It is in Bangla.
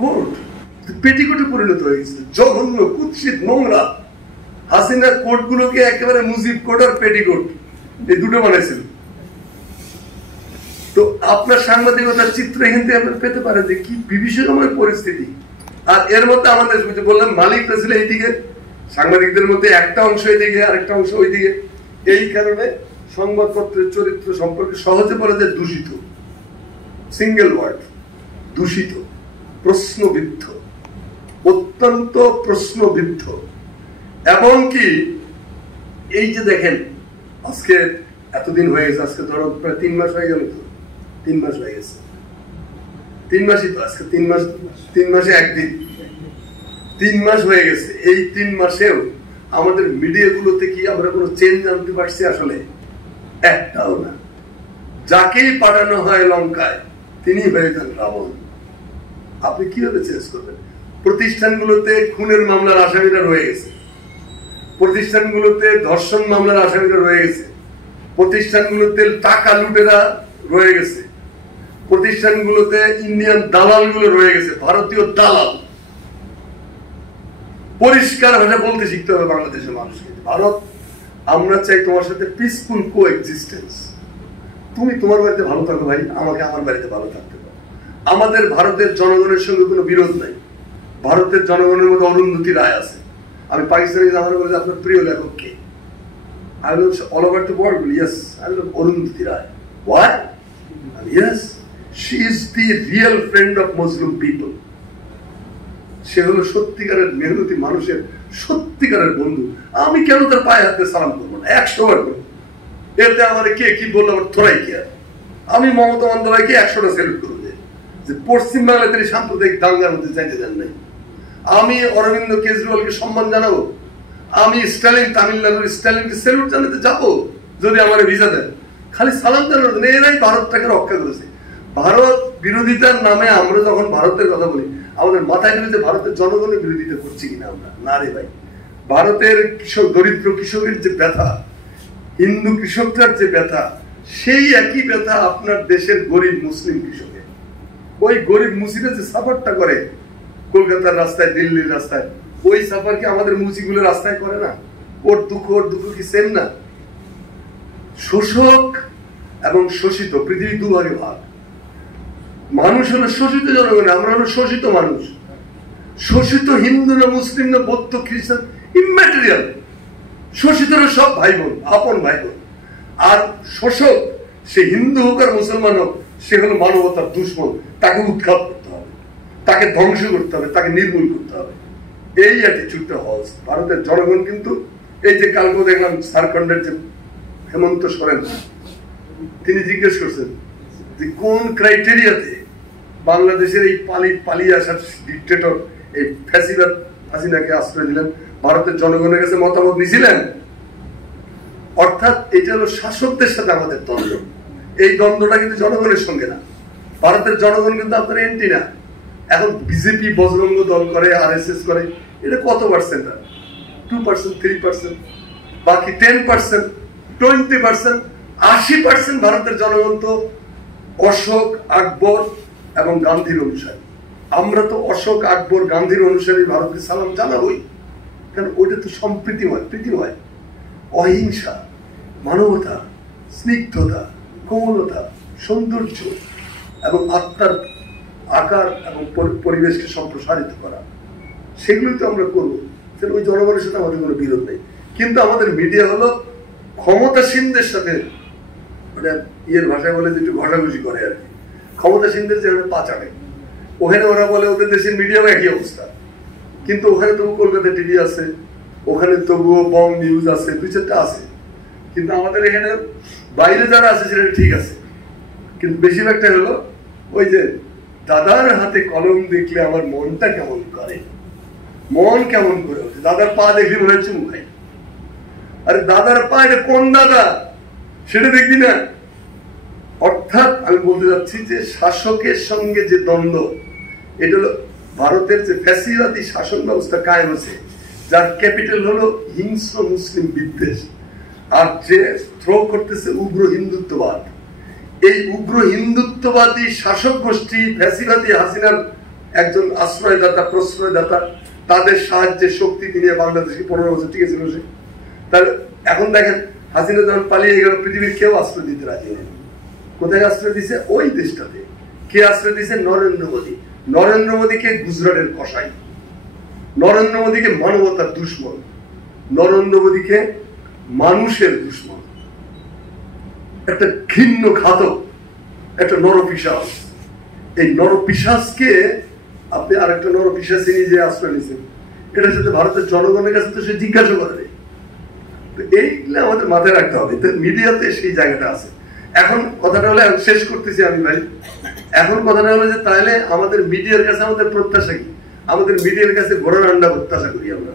কোট পেটিকোটে পরিণত হয়ে গেছে, জঘন্য, কুৎসিত, নোংরা। হাসিনা কোট গুলোকে একেবারে মুজিব কোট আর পেটিকোট এই দুটো বানাইছিল। তো আপনার সাংবাদিকতার চিত্র এখান থেকে আপনার পেতে পারে যে কি বিভীষণময় পরিস্থিতি। আর এর মধ্যে আমাদের বললাম মালিকটা ছিল এইদিকে, সাংবাদিকদের মধ্যে একটা অংশ এইদিকে আরেকটা অংশ ওইদিকে। এই কারণে সংবাদপত্রের চরিত্র সম্পর্কে সহজে বলা যায় দূষিত, সিঙ্গেল ওয়ার্ড, দূষিত, প্রশ্নবিদ্ধ, অত্যন্ত প্রশ্নবিদ্ধ। এমনকি এই যে দেখেন আজকে এতদিন হয়ে গেছে, আজকে ধরো প্রায় 3 মাস হয়ে গেল, তো 3 মাস হয়ে গেছে, 3 মাসই তো, আজকে 3 মাস, 3 মাসে একদিন, 3 মাস হয়ে গেছে। এই 3 মাসেও আমাদের মিডিয়াগুলোতে কি আমরা কোনো চেঞ্জ আনতে পারছি? আসলে একটাও না। যাকেই পাঠানো হয় লঙ্কায় তিনি হয়ে যান রাবণ। আপনি কিভাবে চেঞ্জ করবেন? প্রতিষ্ঠানগুলোতে খুনের মামলার আসামিরা রয়ে গেছে, প্রতিষ্ঠানগুলোতে ধর্ষণ মামলার আসামিরা রয়ে গেছে, প্রতিষ্ঠানগুলোতে টাকা লুটেরা রয়ে গেছে, প্রতিষ্ঠানগুলোতে ইন্ডিয়ান দালাল গুলো রয়ে গেছে, ভারতীয় দালাল। পরিষ্কার ভাষা বলতে শিখতে হবে বাংলাদেশের মানুষকে। ভারত, আমরা চাই তোমার সাথে পিসফুল কো এক্সিস্টেন্স। তুমি তোমার বাড়িতে ভালো থাকো ভাই, আমাকে আমার বাড়িতে ভালো থাকতে পারো। আমাদের ভারতের জনগণের সঙ্গে কোনো বিরোধ নাই। ভারতের জনগণের মধ্যে অরুন্ধতী রায় আছে। আমি পাকিস্তানি আমার বলে আপনার প্রিয় লেখক কে? I love all over the world. Yes, I love Arundhati Roy. Why? Yes, she is the real friend of Muslim people. সে হলো সত্যিকারের মেহনতি মানুষের সত্যিকারের বন্ধু। আমি কেন তার পায়ে হাতে সালাম করবো না? 100 বার করবো। এতে আমার কে কি বললো আমার থোড়াই কি আর? আমি মমতা বন্দ্যোপাধ্যায়কে 100টা সেলুট করবো যে পশ্চিমবাংলায় তিনি সাম্প্রদায়িক দাঙ্গার মধ্যে চাইতে যান নাই। আমি অরবিন্দ কেজরিওয়ালকে সম্মান জানাবো। আমি স্টালিন, তামিলনাড়ুর স্টালিনকে সেলুট জানাতে যাবো যদি আমার ভিসা দেন। খালি সালাম জানানো, এরাই ভারতটাকে রক্ষা করেছে। ভারত বিরোধিতার নামে আমরা যখন ভারতের কথা বলি, আমাদের মাথায় রয়েছে ভারতের জনগণের বিরোধিতা করছি কিনা আমরা। না রে ভাই, ভারতের কৃষক, দরিদ্র কৃষকের যে ব্যথা, হিন্দু কৃষকটার যে ব্যথা, সেই একই ব্যথা আপনার দেশের গরিব মুসলিম কৃষকের। ওই গরিব মুসিরা যে সাফারটা করে কলকাতার রাস্তায়, দিল্লির রাস্তায়, ওই সাফার কি আমাদের মুসিগুলো রাস্তায় করে না? ওর দুঃখ কি সেম না? শোষক এবং শোষিত, পৃথিবী দুভাগে ভাগ। মানুষ হলো শোষিত জনগণ, আমরা হলো শোষিত মানুষ। শোষিত হিন্দু না মুসলিম না বৌদ্ধ খ্রিস্টান ইম্যাটেরিয়াল, শোষিতরা সব ভাই বোন, আপন ভাই বোন। আর শোষক, সে হিন্দু হোক আর মুসলমান হোক, সে হলো মানবতার দুশ্মন। তাকে উৎখাত করতে হবে, তাকে ধ্বংস করতে হবে, তাকে নির্মূল করতে হবে। এই অ্যাটিটিউডটা হওয়া উচিত। ভারতের জনগণ কিন্তু এই যে কালকে দেখলাম ঝাড়খণ্ডের যে হেমন্ত সোরেন, তিনি জিজ্ঞেস করছেন যে কোন ক্রাইটেরিয়াতে বাংলাদেশের এই পালিয়ে আসার ডিক্টেটর এই ফ্যাসিবাদ হাসিনাকে আশ্রয় দিলেন। ভারতের জনগণের কাছে মতামত নিয়েছিলেন। অর্থাৎ এটা হলো শাসকদের সাথে আমাদের দ্বন্দ্ব। এই দ্বন্দ্বটা কিন্তু জনগণের সঙ্গে না। ভারতের জনগণ কিন্তু আপনার এন্টি না। এখন বিজেপি বজরঙ্গ দল করে, RSS করে, এটা কত পার্সেন্ট? 2%, 3%, বাকি 10%, 20%, 80% ভারতের জনগণ তো অশোক, আকবর এবং গান্ধীর অনুসারী। আমরা তো অশোক, আকবর, গান্ধীর অনুসারী, ভারতকে সালাম জানাবই। কারণ ওইটা তো সম্প্রীতিময়, প্রীতিময়, অহিংসা, মানবতা, স্নিগ্ধতা, কোমলতা, সৌন্দর্য এবং আত্মার আকার এবং পরিবেশকে সম্প্রসারিত করা, সেগুলোই তো আমরা করবো। ওই জনগণের সাথে আমাদের কোনো বিরোধ নেই। কিন্তু আমাদের মিডিয়া হলো ক্ষমতাসীনদের সাথে, মানে ইয়ের ভাষায় বলে যে একটু ঘষাঘষি করে আর কি। ক্ষমতাসীনদের যে পাচারে, ওখানে ওরা বলে ওদের দেশের মিডিয়াও একই অবস্থা। কিন্তু ওখানে তবু কলকাতা টিভি আছে, ওখানে তবুও বং নিউজ আছে, 2-4টা আছে। কিন্তু আমাদের এখানে বাইরে যারা আছে সেটা ঠিক আছে, কিন্তু বেশিরভাগটা হলো ওই যে দাদার হাতে কলম দেখলে আমার মনটা কেমন করে, মন কেমন করে ওঠে, দাদার পা দেখলে মনে হচ্ছে মুখাই। আরে দাদার পা, এটা কোন দাদা সেটা দেখবি না। অর্থাৎ আমি বলতে যাচ্ছি যে শাসকের সঙ্গে যে দ্বন্দ্ব, এটা হলো ভারতের যে ফ্যাসিবাদী শাসন ব্যবস্থা কায়েম আছে, যার ক্যাপিটাল হলো হিংস্র মুসলিম বিদ্বেষ, আর যে থ্রো করতেছে উগ্র হিন্দুত্ববাদ। এই উগ্র হিন্দুত্ববাদী শাসক গোষ্ঠী, ফ্যাসিবাদী হাসিনার একজন আশ্রয়দাতা, প্রশ্রয়দাতা, তাদের সাহায্যের শক্তি নিয়ে বাংলাদেশে 15 বছর টিকে ছিল সে। তাহলে এখন দেখেন হাসিনা যখন পালিয়ে গেল, পৃথিবীর কেউ আশ্রয় দিতে রাজি নেই। কোথায় আশ্রয় দিছে? ওই দেশটাতে। কে আশ্রয় দিছে? নরেন্দ্র মোদী। নরেন্দ্র মোদীকে গুজরাটের কসাই, নরেন্দ্র মোদীকে মানবতার দুশ্মন, নরেন্দ্র মোদীকে মানুষের দুশ্মন, একটা ঘৃণ্য ঘাতক, একটা নরপিশাচ। এই নরপিশাচকে আপনি আরেকটা নরপিশাচে নিজে আশ্রয় নিয়েছেন, এটা সাথে ভারতের জনগণের কাছে তো সে জিজ্ঞাসা করবে। এইগুলো আমাদের মাথায় রাখতে হবে। মিডিয়াতে সেই জায়গাটা আছে। এখন কথাটা হলে শেষ করতেছি আমি ভাই, এখন কথাটা হলো যে তাহলে আমাদের মিডিয়ার কাছে আমাদের প্রত্যাশা কি? আমাদের মিডিয়ার কাছে ঘোড়ার আন্ডা প্রত্যাশা করি আমরা।